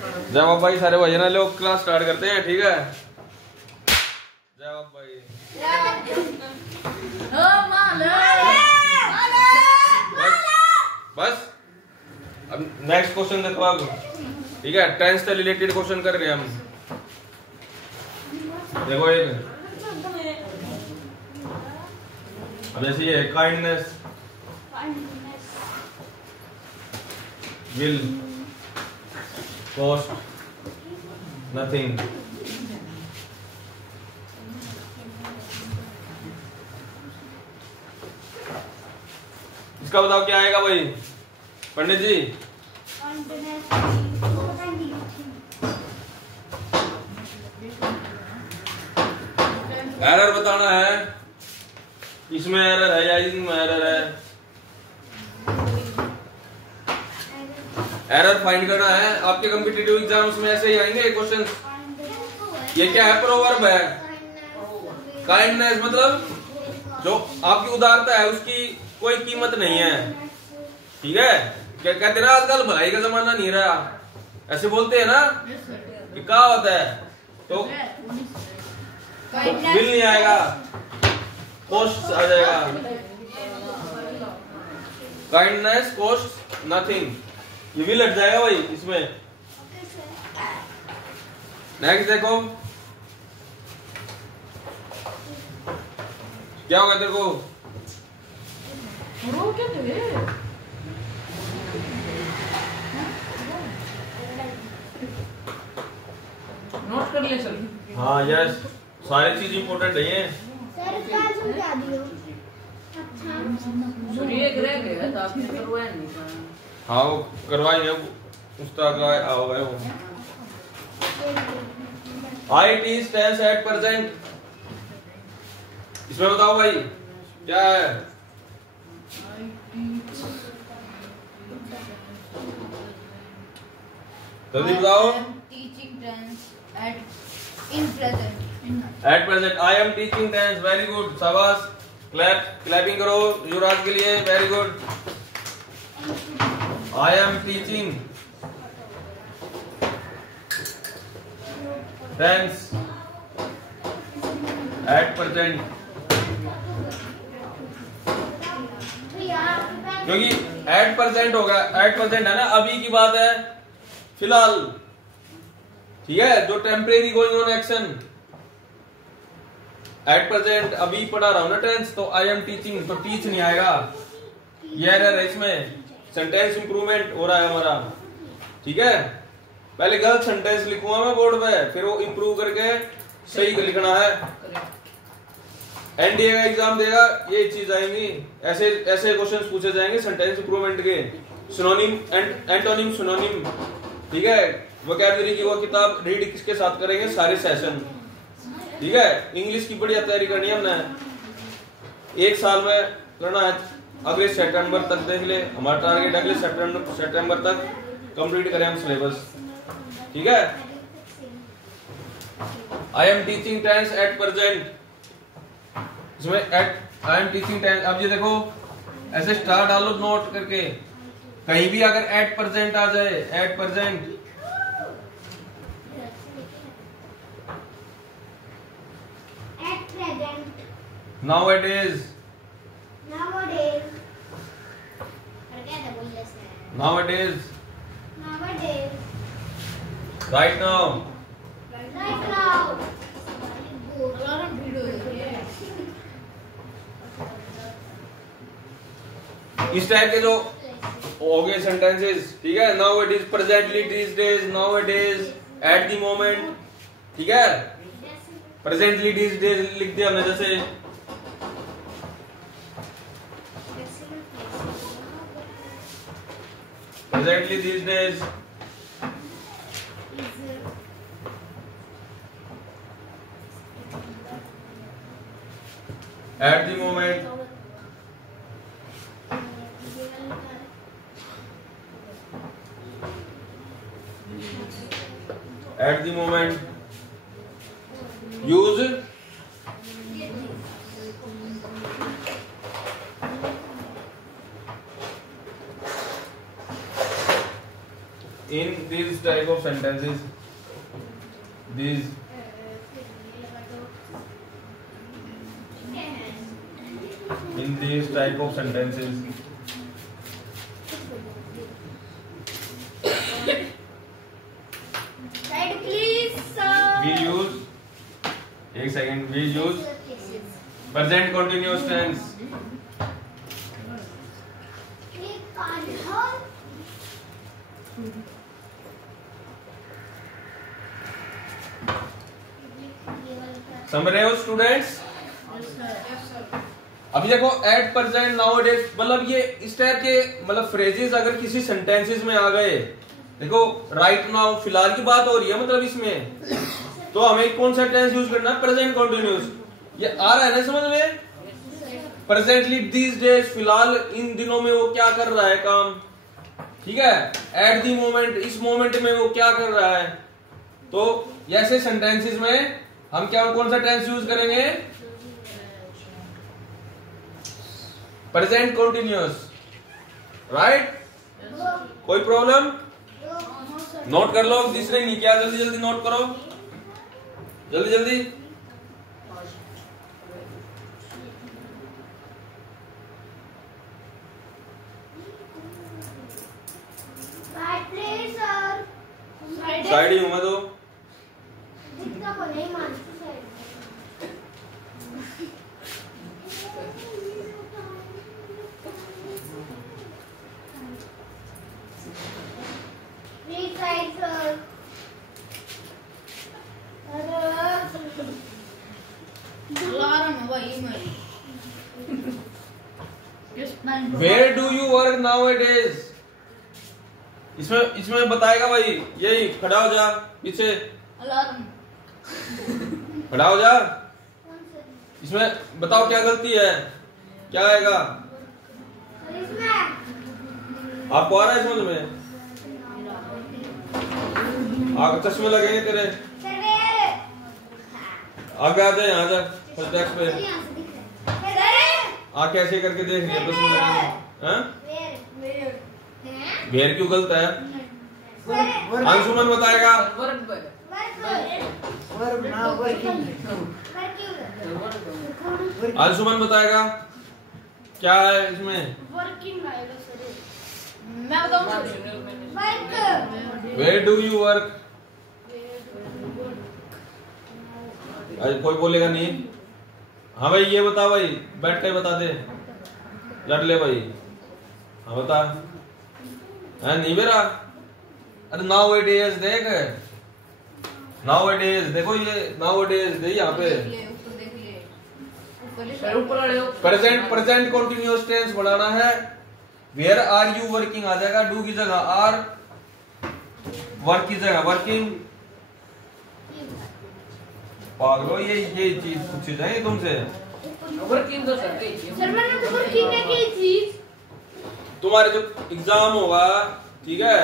जय बाबा भाई, सारे भाई ना लोग क्लास स्टार्ट करते हैं, ठीक है। जय बाबा भाई। बस अब नेक्स्ट क्वेश्चन देखो आप, ठीक है। टेंस से रिलेटेड क्वेश्चन कर रहे हैं हम। देखो एक अब जैसे ये काइंडनेस विल कॉस्ट नथिंग। इसका बताओ क्या आएगा भाई पंडित जी? एरर बताना है, इसमें एरर है या इसमें एरर है। एरर फाइंड करना है। आपके कॉम्पिटिटिव एग्जाम्स में ऐसे ही आएंगे क्वेश्चन। ये क्या है? प्रोवर्ब है। काइंडनेस मतलब जो आपकी उदारता है उसकी कोई कीमत नहीं है, ठीक है। क्या कहते हैं ना, आजकल भलाई का जमाना नहीं रहा, ऐसे बोलते हैं ना कि क्या होता है। तो बिल नहीं आएगा, कॉस्ट आ जाएगा। काइंडनेस कॉस्ट नथिंग, ये भी लग जाएगा भाई इसमें। नेक्स्ट देखो क्या होगा तेरे को। नोट कर ले सर। हाँ यस, सारी चीज इम्पोर्टेंट है ये। सूर्य ग्रह गया तो आपने करवाया नहीं। हाँ वो करवाएंगे, उस्ताद आओगे वो। IT stands at present, इसमें बताओ भाई क्या है। जल्दी बताओ। Teaching tense at in present. At present I am teaching tense, very good, शाबाश। क्लैपिंग करो युवराज के लिए, very good. I am teaching tense at present, क्योंकि at present होगा। at present है ना, अभी की बात है, फिलहाल, ठीक है। जो temporary going on action, at present अभी पढ़ा रहा हूं ना टेंस, तो आई एम टीचिंग, तो टीच नहीं आएगा। ये एरर है इसमें। सेंटेंस इंप्रूवमेंट हो रहा है हमारा, ठीक है। पहले गलत सेंटेंस लिखूंगा मैं बोर्ड पे, फिर वो इंप्रूव करके सही लिखना है। एनडीए का एग्जाम देगा, ये चीज आएंगी, ऐसे ऐसे क्वेश्चंस पूछे जाएंगे सेंटेंस इंप्रूवमेंट के। सिनोनिम एंड एंटोनिम सिनोनिम, ठीक है। वोकैबुलरी की वो किताब रीड किसके साथ करेंगे, सारे सेशन, ठीक है। इंग्लिश की बढ़िया तैयारी करनी है हमने, एक साल में करना है। अगले सितंबर तक देख ले, हमारा टारगेट अगले सितंबर तक कंप्लीट करें हम सिलेबस, ठीक है। I am teaching tense at present, इसमें at I am teaching tense. अब ये देखो ऐसे स्टार डालो नोट करके, कहीं भी अगर एट प्रेजेंट आ जाए, at present, nowadays, right now, इस टाइप के जो हो गए सेंटेंसेस, ठीक है। nowadays, presently, these days, nowadays, at the moment, ठीक है। presently, these days लिख दिया हमने, जैसे presently these days, at the moment, at the moment, use in these type of sentences, these in these type of sentences, Right, please, sir. we use, एक second, we use present continuous tense. समझ रहे हो students? अभी देखो at present nowadays, मतलब ये इस type के मतलब फ्रेजेस अगर किसी सेंटेंसेस में आ गए, देखो राइट नाउ फिलहाल की बात हो रही है मतलब इसमें, तो हमें कौन सा टेंस यूज करना है? Present continuous. ये आ रहा है ना समझ में? प्रेजेंटली दीज डेज, फिलहाल इन दिनों में वो क्या कर रहा है काम, ठीक है? एट दी मोमेंट, इस मोमेंट में वो क्या कर रहा है। तो ऐसे सेंटेंसेस में हम क्या कौन सा टेंस यूज करेंगे? Present continuous, right? कोई प्रॉब्लम? नोट कर लो, दूसरे नहीं क्या, जल्दी जल्दी नोट करो, जल्दी जल्दी। साइड ही हूं मैं तो। Where do you work nowadays? इसमें बताएगा भाई, यही खड़ा हो जा पीछे, अलार्म खड़ा हो जा। इसमें बताओ क्या गलती है, क्या आएगा? आपको आ रहा है समझ में? आगे चश्मे लगेंगे तेरे, आगे आ जा, यहाँ जा फर्स्ट डेस्क पे, आके ऐसे करके देख रही है, चश्मे लगेंगे। हाँ? वेयर क्यों गलत है? अंशुमन बताएगा। अंशुमन बताएगा क्या है इसमें? वर्किंग आएगा सर। मैं बताऊं? Work. Where do you work? कोई बोलेगा नहीं। हाँ भाई ये बता भाई, बैठ के बता दे, लड़ ले भाई। हाँ बता। नहीं मेरा, अरे नाउ इट इज देख, नाउ इट इज देखो, ये नाउ इट इज दे यहाँ पे प्रेजेंट कंटिन्यूअस टेंस बढ़ाना है। वेयर आर यू वर्किंग आ जाएगा, डू की जगह आर, वर्क की जगह वर्किंग। पागलो, ये चीज पूछी जाए तुमसे। वर्किंग तो सर मैंने तो वर्किंग है की चीज। तुम्हारे जो एग्जाम होगा, ठीक है,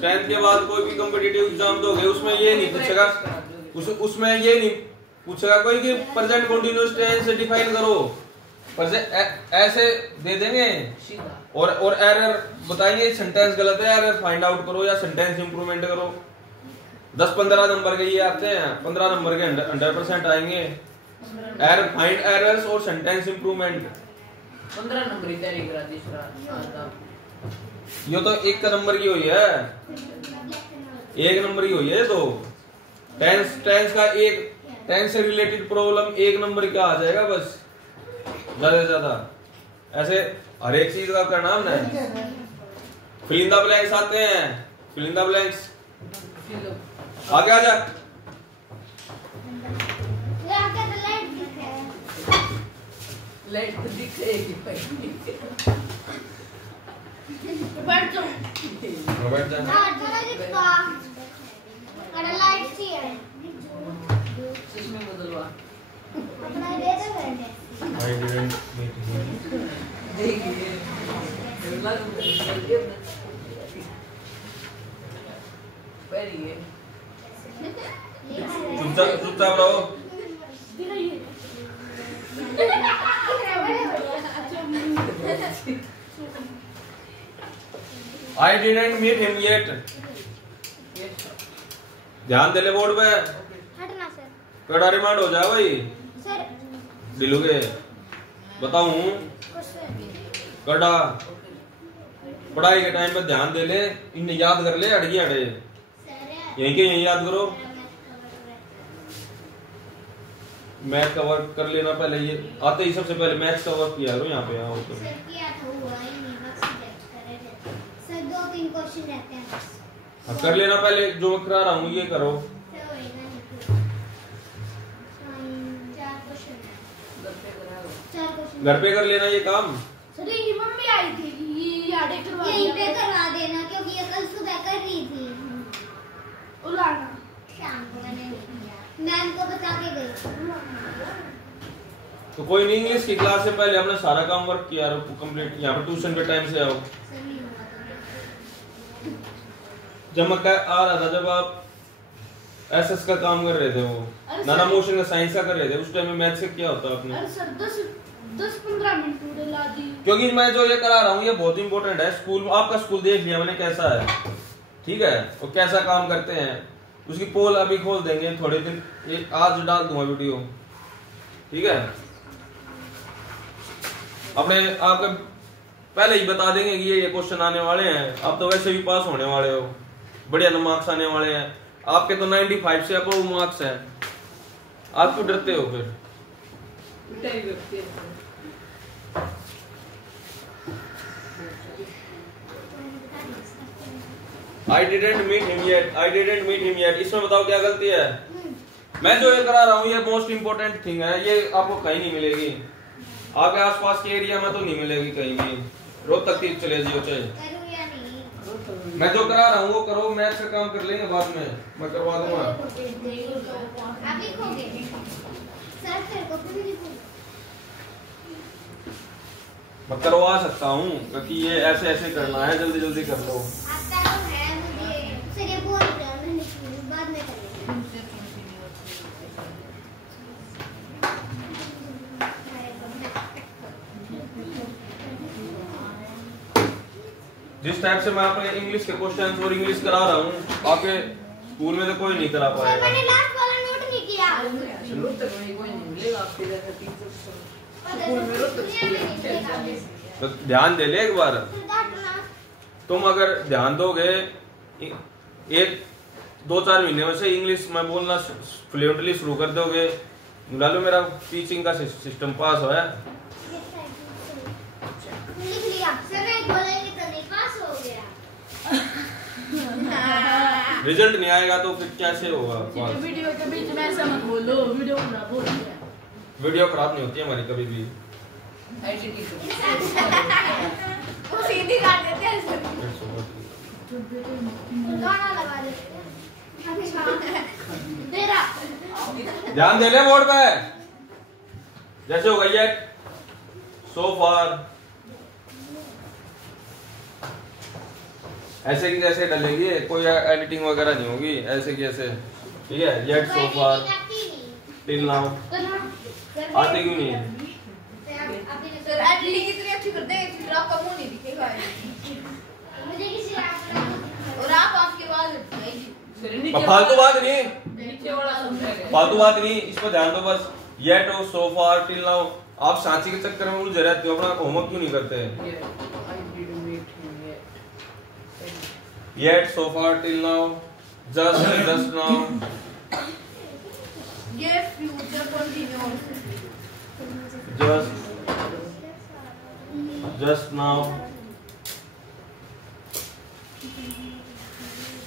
10th के बाद कोई भी कॉम्पिटिटिव एग्जाम दोगे, उसमें ये नहीं पूछेगा, उसमें ये नहीं पूछेगा कोई कि प्रेजेंट कंटिन्यूअस टेंस से डिफाइन करो, ऐसे दे देंगे और एरर बताएंगे, सेंटेंस गलत है, एरर फाइंड आउट करो या सेंटेंस इंप्रूवमेंट करो। 10-15 नंबर के ये आते हैं, 15 नंबर के 100% आएंगे। एरर फाइंड एरर्स और सेंटेंस इंप्रूवमेंट 15 नंबर इधर एक रहा, तीसरा ये तो एक का नंबर की हुई है, एक नंबर की हुई है। तो टेंस का एक, टेंस से रिलेटेड प्रॉब्लम एक नंबर का आ जाएगा बस, ज्यादा से ज्यादा। ऐसे हर एक चीज का करना हमने। फिल इन द ब्लैंक्स आते हैं, फिल इन द ब्लैंक्स, आगे आ जा। लाइट तो दिख रही है। बैठ जाओ। बैठ जा। अरे लाइट सी है। चश्मे बदलवा। अपना दे दे बैठे। I didn't meet him. देखिए। पहली है। चुपचाप रहो। I didn't meet him yet. ध्यान दे ले बोर्ड पे। हटना सर। कड़ा रिमांड हो जाए भाई सर दिलोगे बताऊं कड़ा पढ़ाई के टाइम पे ध्यान दे ले, इन्हें याद कर ले, अड़गी अड़े यहीं के यहीं याद करो। मैथ कवर कर लेना पहले, ये आते ही सबसे पहले मैथ कवर किया करो यहाँ पे। आओ तो सर किया था हुआ ही नहीं, बस सब्जेक्ट करे थे सर, 2-3 क्वेश्चन रहते हैं बस। अब कर लेना पहले, जो मैं करा रहा हूँ ये करो। सर वही ना नहीं 4 क्वेश्चन है, 4 क्वेश्चन घर पे कर लेना ये काम। सर ये मम्मी आई थी, ये याद करवा यहीं पे करवा देना क्योंकि ये कल सुबह कर रही थी। उलाना शाम को मैंने मैम को बता के गई। तो कोई नहीं, इंग्लिश की क्लास से पहले हमने सारा काम वर्क किया कंप्लीट। यहाँ पर ट्यूशन के टाइम से आओ। जब मैं आ रहा था, जब आप एसएस का काम कर रहे थे, वो नाना मोशन का साइंस का कर रहे थे, उस टाइम में मैथ से क्या होता आपने? अरे सर 10-15 मिनट पूरे ला दी। क्योंकि मैं जो ये करा रहा हूँ ये बहुत इंपॉर्टेंट है। स्कूल, आपका स्कूल देख लिया मैंने कैसा है, ठीक है, और कैसा काम करते हैं, उसकी पोल अभी खोल देंगे थोड़े दिन, ये आज डाल दूंगा वीडियो, ठीक है। अपने आपके पहले ही बता देंगे कि ये क्वेश्चन आने वाले हैं। आप तो वैसे भी पास होने वाले हो, बढ़िया मार्क्स आने वाले हैं आपके, तो 95 से अबव मार्क्स हैं। आप क्यों डरते हो फिर? I didn't meet him yet. I didn't meet him yet. इसमें बताओ क्या गलती है? मैं जो ये करा रहा हूँ ये मोस्ट इम्पोर्टेंट थिंग है, ये आपको कहीं नहीं मिलेगी। आपके आसपास के एरिया में तो नहीं मिलेगी कहीं भी। रोज तक तीर चले जाओ चाहे। मैं जो करा रहा हूँ वो करो, मैथ से काम कर लेंगे बाद में, मैं करवा दूंगा। आप लिखोगे सर, फिर को भी लिखोगे। मैं करवा सकता हूँ क्योंकि ये ऐसे ऐसे करना है, जल्दी जल्दी कर लो। आपका तो है, मुझे सर ये बोल रहा है, मैं बाद में कर लेंगे। जिस टाइप से मैं अपने इंग्लिश के क्वेश्चंस और इंग्लिश करा रहा हूँ, आपके स्कूल में तो कोई नहीं करा सर पाएगा। मैंने लास्ट वाला नोट नहीं किया। कोई नहीं मिलेगा आपके जैसा टीचर। तो ध्यान दे ले एक बार। तुम अगर ध्यान दोगे, 1-2-4 महीने में से इंग्लिश में बोलना फ्लुएंटली शुरू कर दोगे, लो मेरा टीचिंग का सिस्टम पास हो है। लिख लिया सर, मैं बोलेंगे तो नहीं पास हो गया। रिजल्ट नहीं आएगा तो फिर कैसे होगा पास? वीडियो के बीच में ऐसा मत बोलो, वीडियो खराब हो रही है। वीडियो खराब नहीं होती है हमारी कभी भी। वो सीधी काट देते हैं सर, गाना लगा देते हैं। तेरा ध्यान दे ले बोर्ड पे, जैसे हो गई है सो फार, ऐसे की जैसे डलेगी, कोई एडिटिंग वगैरह नहीं होगी, ऐसे की ऐसे, ठीक है। येट सो फार टिल नाउ आती क्यों नहीं है? सर एडिटिंग इतनी अच्छी कर देंगे फिर आपका मुंह नहीं दिखेगा। मुझे किसी और आपके बाद फालतू बात नहीं, नीचे वाला समझेगा। फालतू बात नहीं, इस पर ध्यान दो बस। येट और सो फार टिल नाउ, आप सांची के चक्कर में उलझे रहते हो, अपना होमवर्क क्यों नहीं करते? येट सो फार टिल नाउ, जस्ट नाउ, ये future continuous, just now,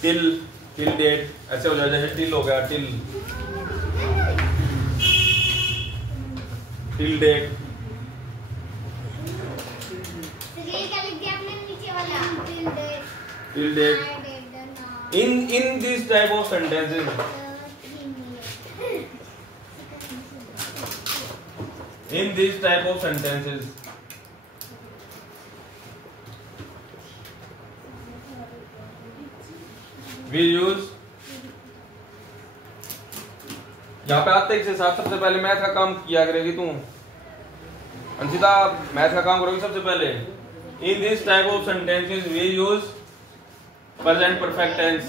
till date, ऐसे हो जाए जैसे till हो गया, till date। ये क्या लिख दिया आपने नीचे वाला? till date in this type of sentences, in this type of sentences we use, यहाँ पे आते के साथ सबसे पहले मैथ का काम किया करेगी तू अंशिता, मैथ का काम करोगी सबसे पहले। In this type of sentences we use present perfect tense.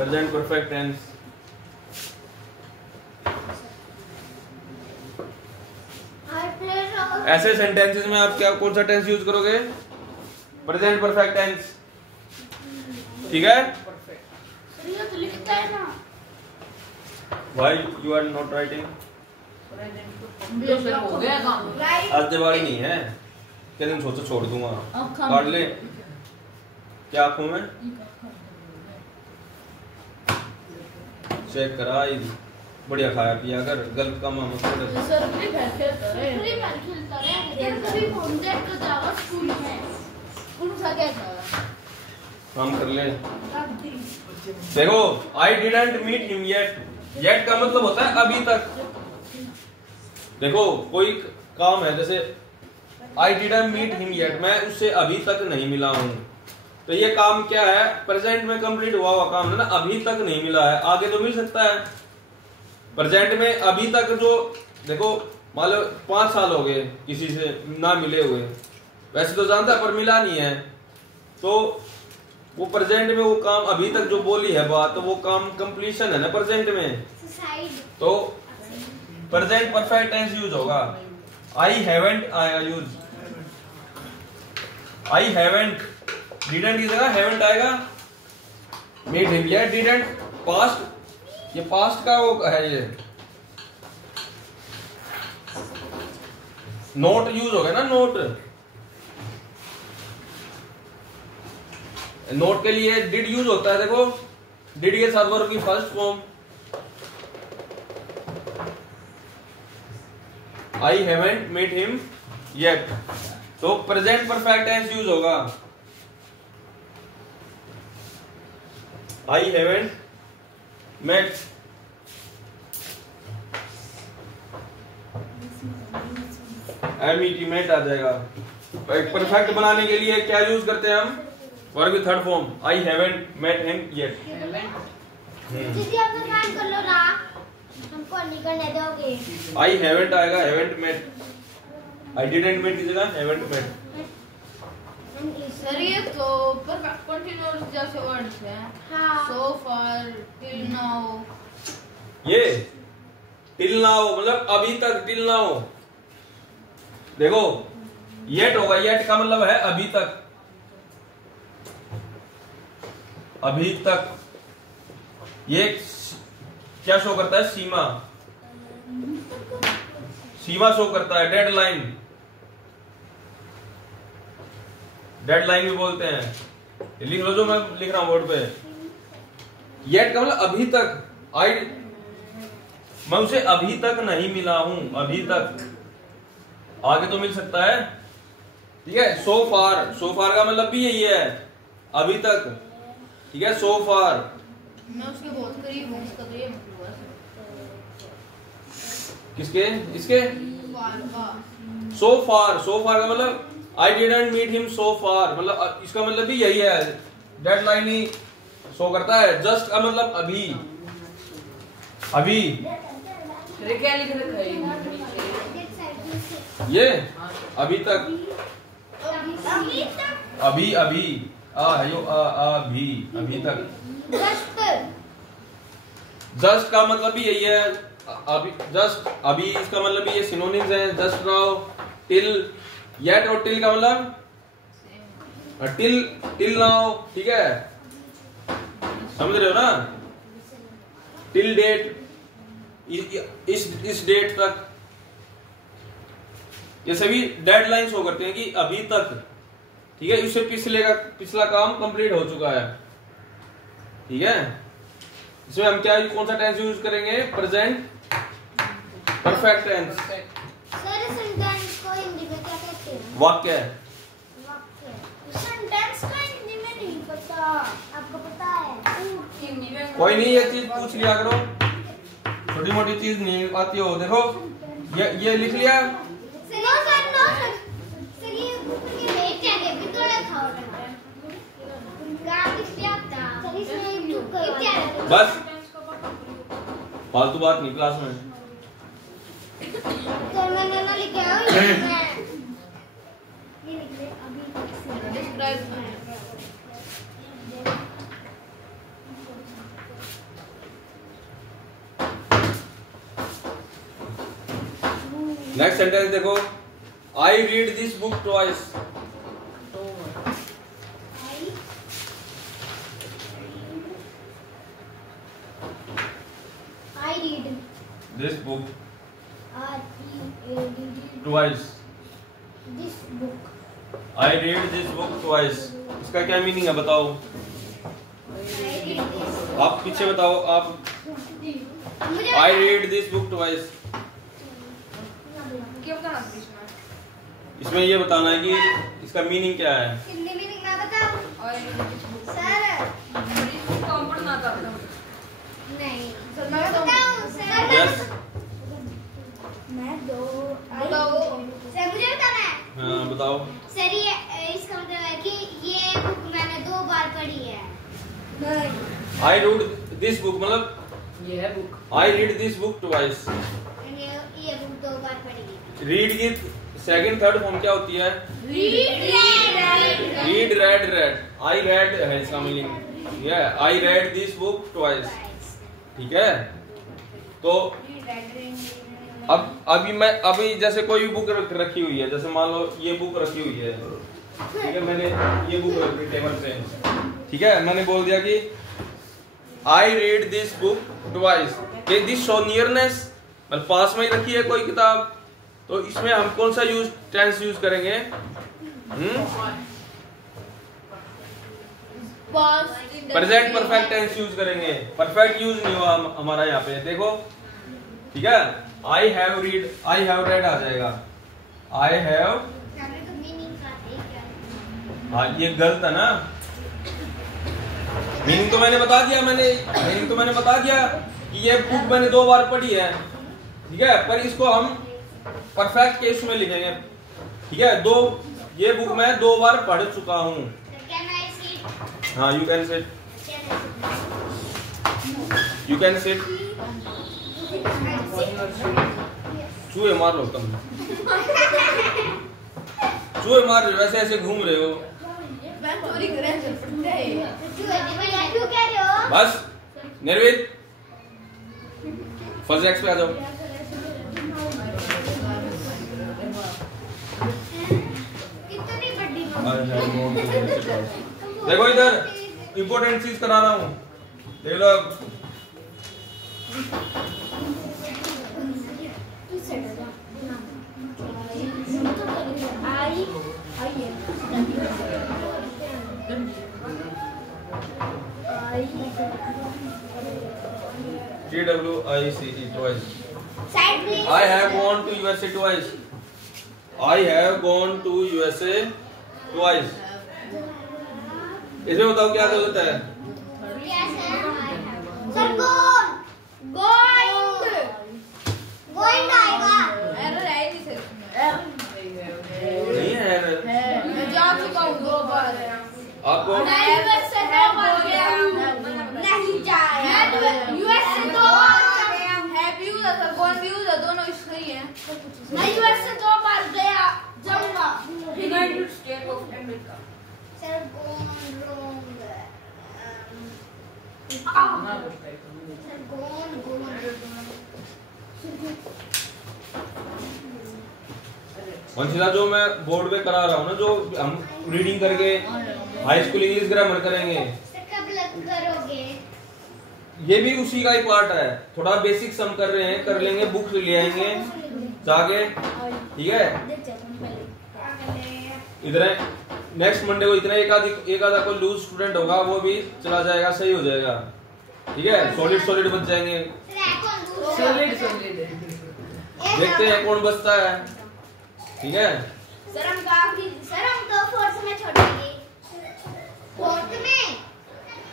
Present perfect tense. ऐसे सेंटेंसेस में आप क्या कौन सा टेंस यूज करोगे? प्रेजेंट परफेक्ट टेंस, ठीक है? ये तो लिखता है ना। Why you are not writing? हो गया काम। आज दिवाली नहीं है, क्या दिन सोचा छोड़ दूंगा, काट ले क्या आंखों में चेक करा, बढ़िया खाया पिया कर, गलत काम मत कर। सर फ्री फायर खेलता रहे। फ्री फायर खेलता रहे। कभी फोन देख कर जाओ स्कूल में। उनका क्या था? काम कर ले। देखो, I didn't meet him yet. Yet का मतलब होता है अभी तक। देखो, कोई काम है जैसे I didn't meet him yet, मैं उससे अभी तक नहीं मिला हूँ, तो ये काम क्या है? प्रेजेंट में कंप्लीट हुआ हुआ काम है ना, अभी तक नहीं मिला है, आगे तो मिल सकता है। प्रेजेंट में अभी तक जो, देखो मान लो 5 साल हो गए किसी से ना मिले हुए, वैसे तो जानता है पर मिला नहीं है, तो वो प्रेजेंट में वो काम अभी तक जो बोली है बात, तो वो काम कंप्लीशन है ना प्रेजेंट में, तो प्रेजेंट परफेक्ट टेंस यूज होगा। I haven't use, I haven't, didn't की जगह हैवेंट आएगा। Meet him yet, didn't past, ये पास्ट का वो है, ये नोट यूज हो गया ना, नोट, नोट के लिए डिड यूज होता है। देखो, डिड के साथ वर्ब की first form, I haven't met him yet, तो प्रेजेंट परफेक्ट टेंस यूज होगा। आई हैवेंट मेट, मेट आ जाएगा। परफेक्ट बनाने के लिए क्या यूज करते हैं हम? वर्ब की third form, I haven't met him yet. दीदी अपना काम कर लो ना, हमको नहीं करने दोगे। आई हैवेंट आएगा, haven't met, I didn't met की जगह हैवेंट मेट। सर ये तो परफेक्ट कंटीन्यूअस जैसे वर्ड्स हैं। हाँ। सो फार, टिल नाउ। ये टिल नाउ मतलब अभी तक, टिल नाउ। देखो, येट होगा, येट का मतलब है अभी तक, अभी तक। ये क्या शो करता है? सीमा, सीमा शो करता है, डेडलाइन, डेडलाइन भी बोलते हैं। लिख लो जो मैं लिख रहा हूं बोर्ड पे। येट का मतलब अभी तक, आई, मैं उसे अभी तक नहीं मिला हूं, अभी तक, आगे तो मिल सकता है, ठीक है। सो फार, सो फार का मतलब भी यही है, अभी तक, ठीक है। सो फार, मैं उसके बहुत करीब हूँ, इसका तो ये मतलब है। किसके? इसके? सो फार, सो फार का मतलब I didn't meet him so far, मतलब इसका मतलब भी यही है, डेडलाइन ही शो करता है। जस्ट का मतलब अभी, अभी। अरे क्या लिख रखा है ये अभी तक, अभी, अभी अभी, अभी तक। जस्ट का मतलब भी यही है, अभी, जस्ट, अभी, इसका मतलब भी ये सिनोनिम्स हैं। जस्ट नाउ, टिल, येट और टिल का मतलब टिल, टिल नाउ, ठीक है, समझ रहे हो ना? टिल डेट, इस डेट तक, ये सभी डेडलाइंस हो करते हैं कि अभी तक, ठीक है। इससे पिछला काम कंप्लीट हो चुका है, ठीक है। इसमें हम क्या, कौन सा टेंस यूज करेंगे? Present perfect tense. Sir sentence को हिंदी में क्या कहते हैं? वाक्य। सेंटेंस को हिंदी में नहीं पता, आपको पता है? कोई नहीं, ये चीज पूछ लिया करो, छोटी मोटी चीज नहीं आती हो। देखो, ये लिख लिया। No sir, no sir, sir ये वेट है, भी थोड़ा खाओ ना, काम किससे आता? सर इसमें चुप करो बस, फालतू बात नहीं क्लास में। सर मैंने ना लिखा है, ये लिख ले अभी तक से डिस्क्राइब नेक्स्ट सेंटेंस देखो, I read this book twice. I read this book R-E-A-D-D twice. this book. I read this book twice, इसका क्या मीनिंग है बताओ? I read this. आप पीछे बताओ आप। मुझे I read this book twice, क्या बताना था इसमें? इसमें ये बताना है कि इसका मीनिंग क्या है। हिंदी मीनिंग ना बताओ। और सर कौन पढ़ना था? नहीं सर मैं बताऊं सर। यस, मैं दो बताओ सर, मुझे बताना है। हाँ बताओ। सर ये इसका मतलब है कि ये बुक मैंने 2 बार पढ़ी है। आई रीड दिस बुक मतलब ये है book. I read this book twice. ये बुक 2 बार पढ़ी है। रीड की सेकंड थर्ड फॉर्म क्या होती है? Read read, red, red. I read है इसका मीनिंग। ये I read this book twice, ठीक है। तो अब अभी जैसे कोई भी बुक रखी हुई है, जैसे मान लो ये बुक रखी हुई है, ठीक है, मैंने ये बुक रखी टेबल पे, ठीक है, मैंने बोल दिया कि I read this book twice. This show nearness, मतलब पास में ही रखी है कोई किताब, तो इसमें हम कौन सा टेंस यूज करेंगे? प्रेजेंट परफेक्ट टेंस यूज करेंगे। परफेक्ट यूज नहीं हुआ हमारा यहाँ पे, देखो, ठीक है। आई हैव रेड आ जाएगा। आई हैव, हाँ ये गलत है ना। मीनिंग तो मैंने बता दिया कि ये बुक मैंने 2 बार पढ़ी है, ठीक है, पर इसको हम परफेक्ट केस में लिखेंगे, ठीक है। ये बुक मैं 2 बार पढ़ चुका हूँ। हाँ, यू कैन सिट। चूहे मार लो तुम, चूहे मार रहे हो, ऐसे ऐसे घूम रहे हो। क्यों कह रहे हो? बस निर्वित, फर्स्ट एक्स पे आ जाओ। इतनी बड़ी देखो इधर इंपॉर्टेंट चीज करा रहा हूँ, देख लो। TWICE twice. Side please. I have gone to USA twice. I have gone to USA twice. इसमें बताओ क्या गलत है? Sir, going आएगा। Error है नहीं सर। नहीं है error। मैं जा चुका हूँ 2 बार। आपको US से 2 बार गया हूँ। नहीं जाया। US से 2 बार गया हूँ। Have you sir, gone views है, दोनों सही है। मैं US से 2 बार गया, जाऊँगा। United States of America. Sir, gone wrong. वंशिला, जो मैं बोर्ड पे करा रहा हूँ ना, जो हम रीडिंग करके हाई स्कूल इंग्लिश ग्रामर करेंगे, कब करोगे? ये भी उसी का ही पार्ट है। थोड़ा बेसिक सम कर रहे हैं, कर लेंगे, बुक ले आएंगे जाके, ठीक है। इधर नेक्स्ट मंडे को इतना एक आधा कोई लूज स्टूडेंट होगा, वो भी चला जाएगा, सही हो जाएगा, ठीक है। सॉलिड बच जाएंगे। देखते हैं कौन बचता है, ठीक है। सर हम तो 4th में छोड़ेंगे। 4th में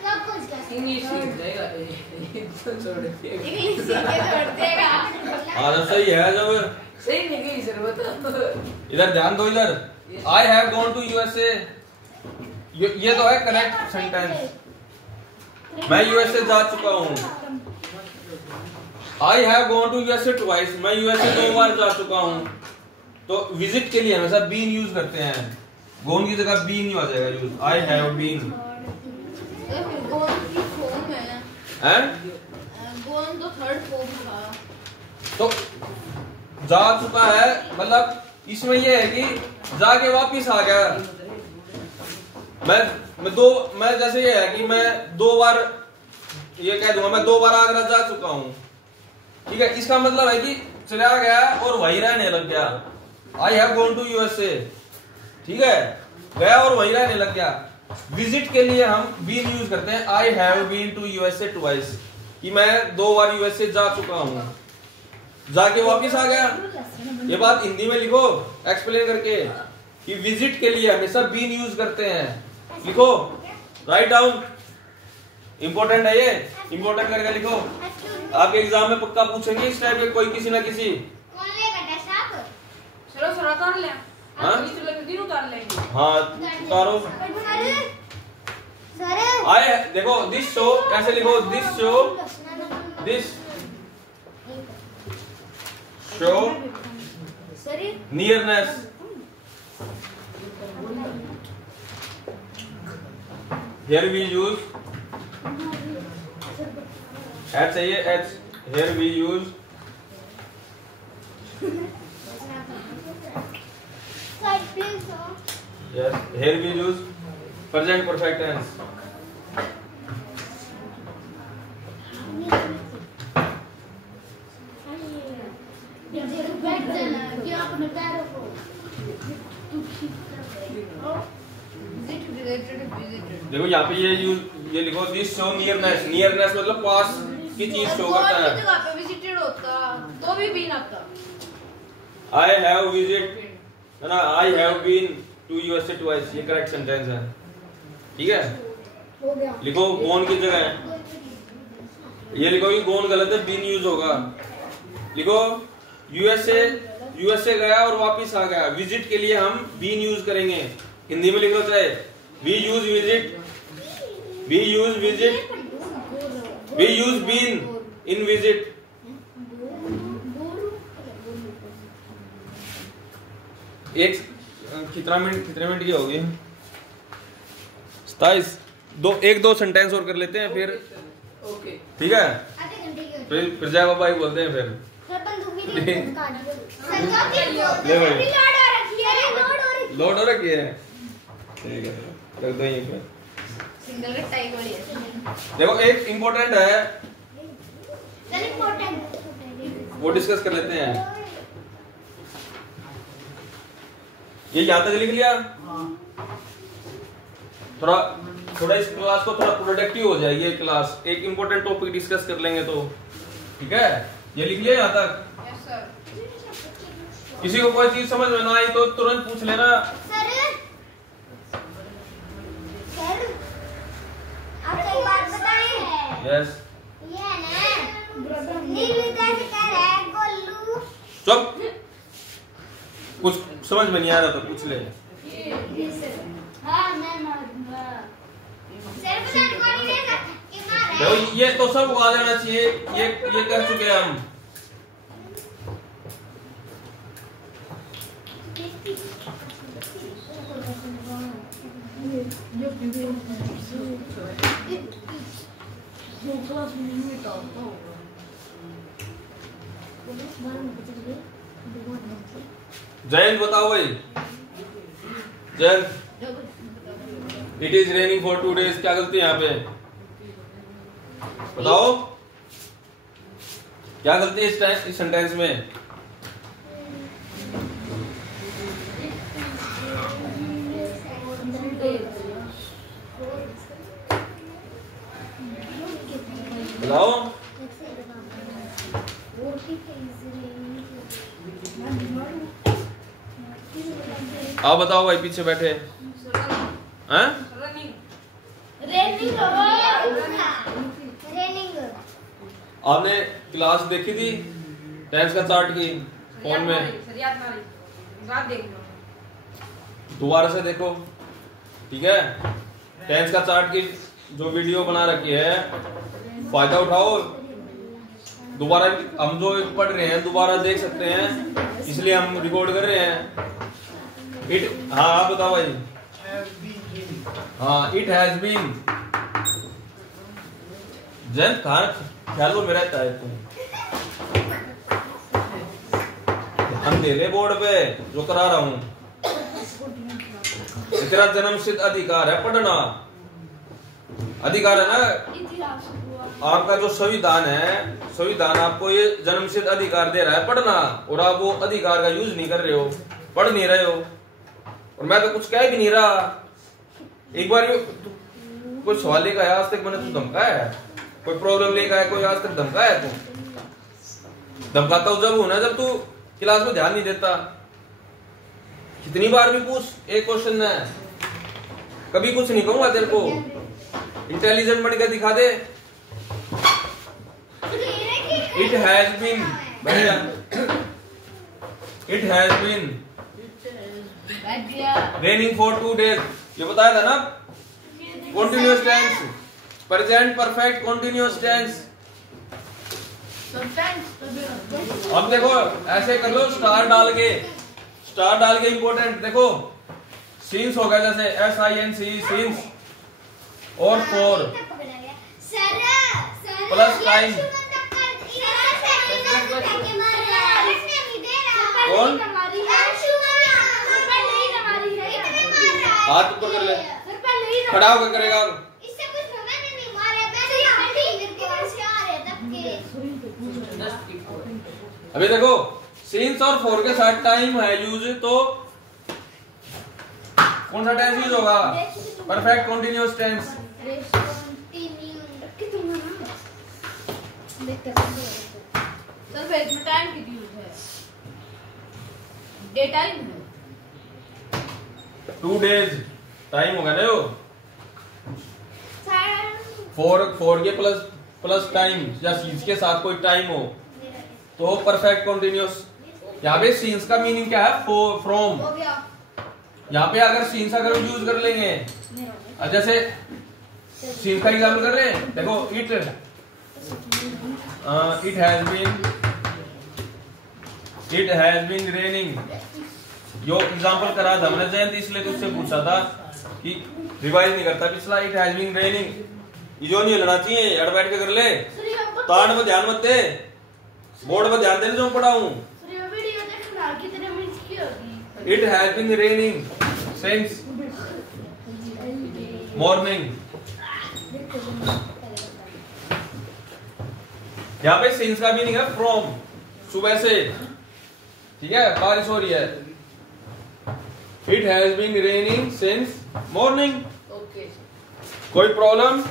कब कुछ इंग्लिश सीख जाएगा, छोड़ इंग्लिश सीख के छोड़ देगा। हाँ तो सही है। जब सही नहीं गई सर, बताओ। इधर ध्यान दो, इधर I have gone to USA, ये तो है करेक्ट सेंटेंस। मैं यूएसए जा चुका हूँ। I have gone to USA twice, मैं यूएसए 2 बार जा चुका हूँ। तो विजिट के लिए हमेशा बीन यूज करते हैं, गोन की जगह बीन ही आ जाएगा use. I have been. Gone की फॉर्म है, हैं? गोन तो 3rd फॉर्म था। तो जा चुका है, मतलब इसमें ये है कि जाके वापिस आ गया। मैं जैसे ये है कि मैं 2 बार ये कह दूंगा मैं 2 बार आगरा जा चुका हूं, ठीक है। इसका मतलब है कि चला गया और वहीं रहने लग गया। I have gone to USA, ठीक है, गया और वहीं रहने लग गया। विजिट के लिए हम बीन यूज करते हैं, I have been to USA twice, कि मैं 2 बार यूएसए जा चुका हूं, जाके वापिस आ गया। ये बात हिंदी में लिखो एक्सप्लेन करके कि विजिट के लिए हमेशा बीन यूज करते हैं। लिखो, राइट डाउन, इंपॉर्टेंट है ये, इंपॉर्टेंट करके लिखो। आपके एग्जाम में पक्का पूछेंगे इस टाइप के कोई किसी ना किसी। चलो सर उतार ले। हाँ उतार लेंगे। हाँ उतारो। आए देखो, दिस शो कैसे लिखो, this show nearness, here we use H चाहिए, H, here we use yes, here we use present perfect tense। देखो यहाँ पे ये लिखो, दिस शो नियरनेस, नियरनेस मतलब पास की चीज शो करता है। जगह पे विजिटेड होता तो भी बीन आता। आई हैव विजिट है ना, I have been to USA twice, ये करेक्ट सेंटेंस है, ठीक है। लिखो गोन की जगह है, ये लिखो कि गोन गलत है, बीन यूज होगा। लिखो यूएसए गया और वापिस आ गया, विजिट के लिए हम बीन यूज करेंगे। हिंदी में लिखो चाहे we use visit, we use visit, we use been in visit. एक कितना मिनट की होगी? 27। 1-2 सेंटेंस और कर लेते हैं फिर, ओके ठीक है। फिर जय बाबा ही बोलते हैं फिर। ले भाई, लोड हो रखी है, ठीक है, रख दो यहीं पे। सिंगल का टाइप वाली है। देखो एक इम्पोर्टेंट है, वो डिस्कस कर लेते हैं। ये यहाँ तक लिख लिया, थोड़ा इस क्लास को थोड़ा प्रोडक्टिव हो जाएगी ये क्लास। एक इम्पोर्टेंट टॉपिक डिस्कस कर लेंगे तो, ठीक है। ये लिख लिया यहाँ तक। Yes sir. किसी को कोई चीज समझ में ना आई तो तुरंत पूछ लेना। सर आप एक बात बताएं। यस। ये ना नीलू कैसे कह रहा है गोलू। चुप, कुछ समझ में नहीं आ रहा तो पूछ ले। हाँ मैं मारूंगा। सर बता कौन ले कि मार है। देखो ये तो सब उगा देना चाहिए, ये कर चुके हैं हम। जयंत बताओ भाई, Jayant, it is raining for 2 days, क्या गलती है यहाँ पे? बताओ क्या गलती है इस सेंटेंस में? बताओ। आप बताओ भाई पीछे बैठे हैं। रेनिंग आपने क्लास देखी थी टेंस का चार्ट की फोन में? दोबारा से देखो, ठीक है। टेंस का चार्ट की जो वीडियो बना रखी है, फायदा उठाओ। दोबारा हम जो पढ़ रहे हैं दोबारा देख सकते हैं, इसलिए हम रिकॉर्ड कर रहे हैं। हाँ आप बताओ भाई। हाँ, इट हैज बीन। जैन कहा ख्याल वो मेरा है तुम। ले ले बोर्ड पे जो करा रहा हूं। तेरा जन्मसिद्ध अधिकार है पढ़ना, अधिकार है ना आपका। जो संविधान है, संविधान आपको ये जन्मसिद्ध अधिकार दे रहा है पढ़ना, और आप वो अधिकार का यूज नहीं कर रहे हो, पढ़ नहीं रहे हो। और मैं तो कुछ कह भी नहीं रहा। एक बार कोई सवाल लेकर आया, आज तक मैंने तू धमकाया है? कोई प्रॉब्लम लेकर आया कोई, आज तक धमकाया है तू? धमकाता हूं जब होना जब तू क्लास में ध्यान नहीं देता। कितनी बार भी पूछ, एक क्वेश्चन है, कभी कुछ नहीं कहूंगा तेरे को। इंटेलिजेंट बन के दिखा दे। इट हैज बीन, भैया it has been raining for 2 days। ये बताया था ना, continuous tense, present perfect continuous tense. अब देखो ऐसे कर लो, स्टार डाल के इंपॉर्टेंट देखो। सीन्स हो गया जैसे SINC सीन्स, और फॉर प्लस टाइम। कौन हाथ ऊपर कर ले, खड़ा होकर करेगा। अभी देखो सीन्स और फॉर के साथ टाइम है यूज, तो कौन सा टेंस यूज होगा? Perfect continuous tense. सर इसमें टाइम कितनी यूज है? डे टाइम है 2 days टाइम होगा ना वो। फोर के प्लस टाइम या सीन्स के साथ कोई टाइम हो तो परफेक्ट कॉन्टिन्यूअस। यहाँ पे सीन्स का मीनिंग क्या है? फ्रॉम। यहाँ पे अगर सीन्स अगर यूज कर लेंगे, जैसे सीन्स का एग्जाम्पल कर रहे हैं, देखो इट हैज बीन रेनिंग। जो एग्जाम्पल करा था मैंने जयंत, इसलिए तो उससे पूछा था कि रिवाइज नहीं करता पिछला। इट हैज बीन रेनिंग ये जो नहीं हिलना चाहिए, अड़ बैठ के कर ले, ताड़ में ध्यान मत दे, बोर्ड में ध्यान दे जो पढ़ा हूं। It has been raining since morning. यहाँ पे सिंस का मीनिंग है फ्रॉम, सुबह से, ठीक है, बारिश हो रही है। It has been raining since morning. कोई प्रॉब्लम?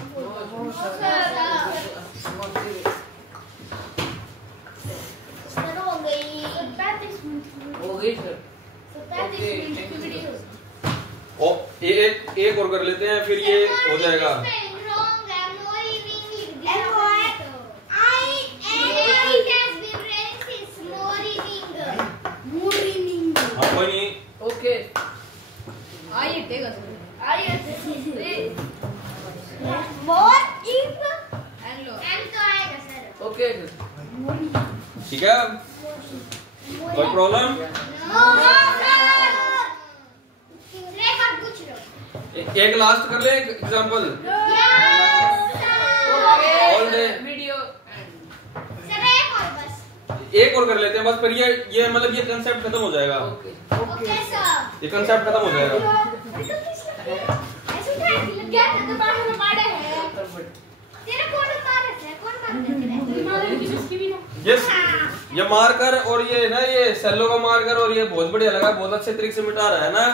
हो गई सर। एक और कर लेते हैं फिर ये हो जाएगा। हाँ कोई नहीं, ओके आइए टेगा सर, ओके ठीक है, कोई प्रॉब्लम? एक लास्ट कर ले एग्जांपल। ऑल डे वीडियो एक और कर लेते हैं बस, फिर ये मतलब ये कंसेप्ट खत्म हो जाएगा। ये कंसेप्ट खत्म हो जाएगा। यस, ये मार्कर और ये ना, ये सेलो का मार्कर, और ये बहुत बढ़िया लगा, बहुत अच्छे तरीके से मिटा रहा है ना।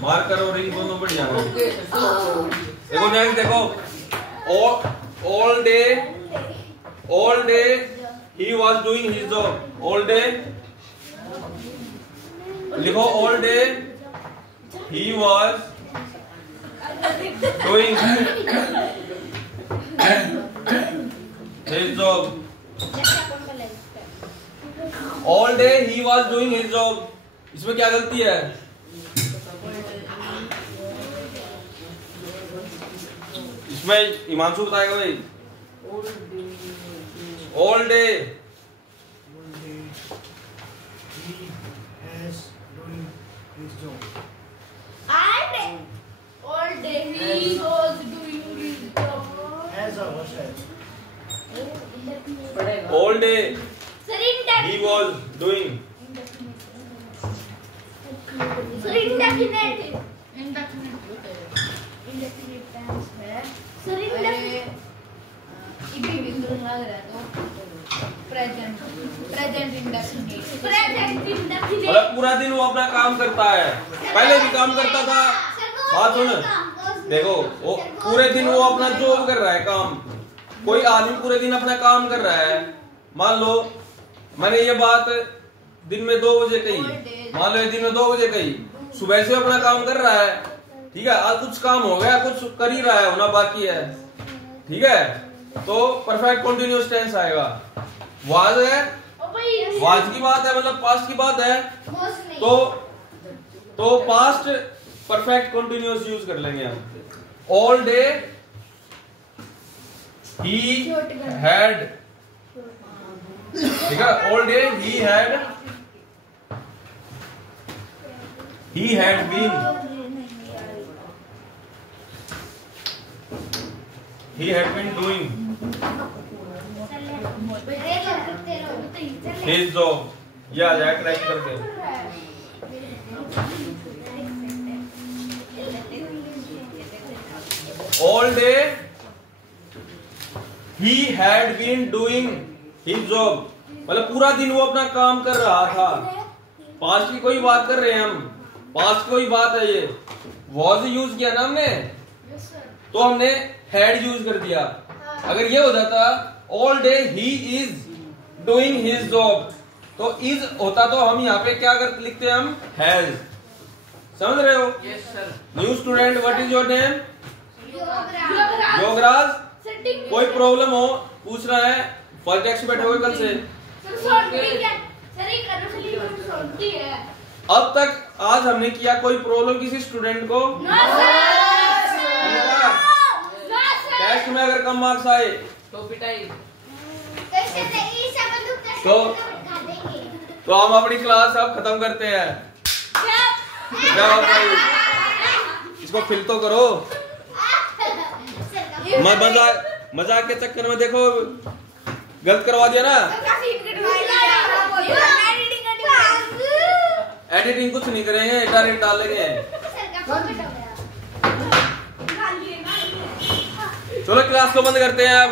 मार्कर और इंक दोनों बढ़िया है। देखो नेक्स्ट देखो, all day he was doing his job। all day लिखो, all day he was doing his job। all day he was doing his job, इसमें क्या गलती है? इसमें हिमांशु बताएगा भाई। all day he has doing his job। all day he was doing his job। Day sir he was doing. Indefinite sir मतलब पूरा दिन वो अपना काम करता है, पहले भी काम करता था। बात सुन, देखो वो पूरे दिन वो अपना जॉब कर रहा है, काम। कोई आदमी पूरे दिन अपना काम कर रहा है, मान लो मैंने ये बात दिन में 2 बजे कही, मान लो दिन में 2 बजे कही, सुबह से अपना काम कर रहा है, ठीक है। आज कुछ काम हो गया, कुछ कर ही रहा है, होना बाकी है, ठीक है। तो परफेक्ट कंटिन्यूअस टेंस आएगा। वाज है, वाज की बात है, मतलब पास्ट की बात है, तो पास्ट परफेक्ट कंटिन्यूअस यूज कर लेंगे हम। ऑल डे ही हैड, ठीक है, all day he had been doing his job. ये आ जाए क्रैक करके। All day he had been doing his job, मतलब पूरा दिन वो अपना काम कर रहा था। पास्ट की कोई बात कर रहे हैं हम, पास्ट की कोई बात है। ये वॉज यूज किया ना हमने, तो हमने हैड यूज कर दिया। अगर ये हो जाता all day he is doing his job, तो इज होता तो हम यहाँ पे क्या कर लिखते हैं, हम हैज। समझ रहे हो? Yes sir. New student, what is your name? Yograj. कोई प्रॉब्लम हो पूछ रहा है, फर्स्ट डेस्क बैठे हुए कल से। अब तक आज हमने किया कोई प्रॉब्लम किसी स्टूडेंट को? टेस्ट में अगर कम मार्क्स आए तो पिटाई। तो हम अपनी क्लास अब खत्म करते हैं। क्या बात भाई, इसको फिल तो करो। मजाक के चक्कर में देखो गलत करवा दिया ना। एडिटिंग कुछ नहीं करेंगे, डायरेक्ट डालेंगे। चलो क्लास को बंद करते हैं अब।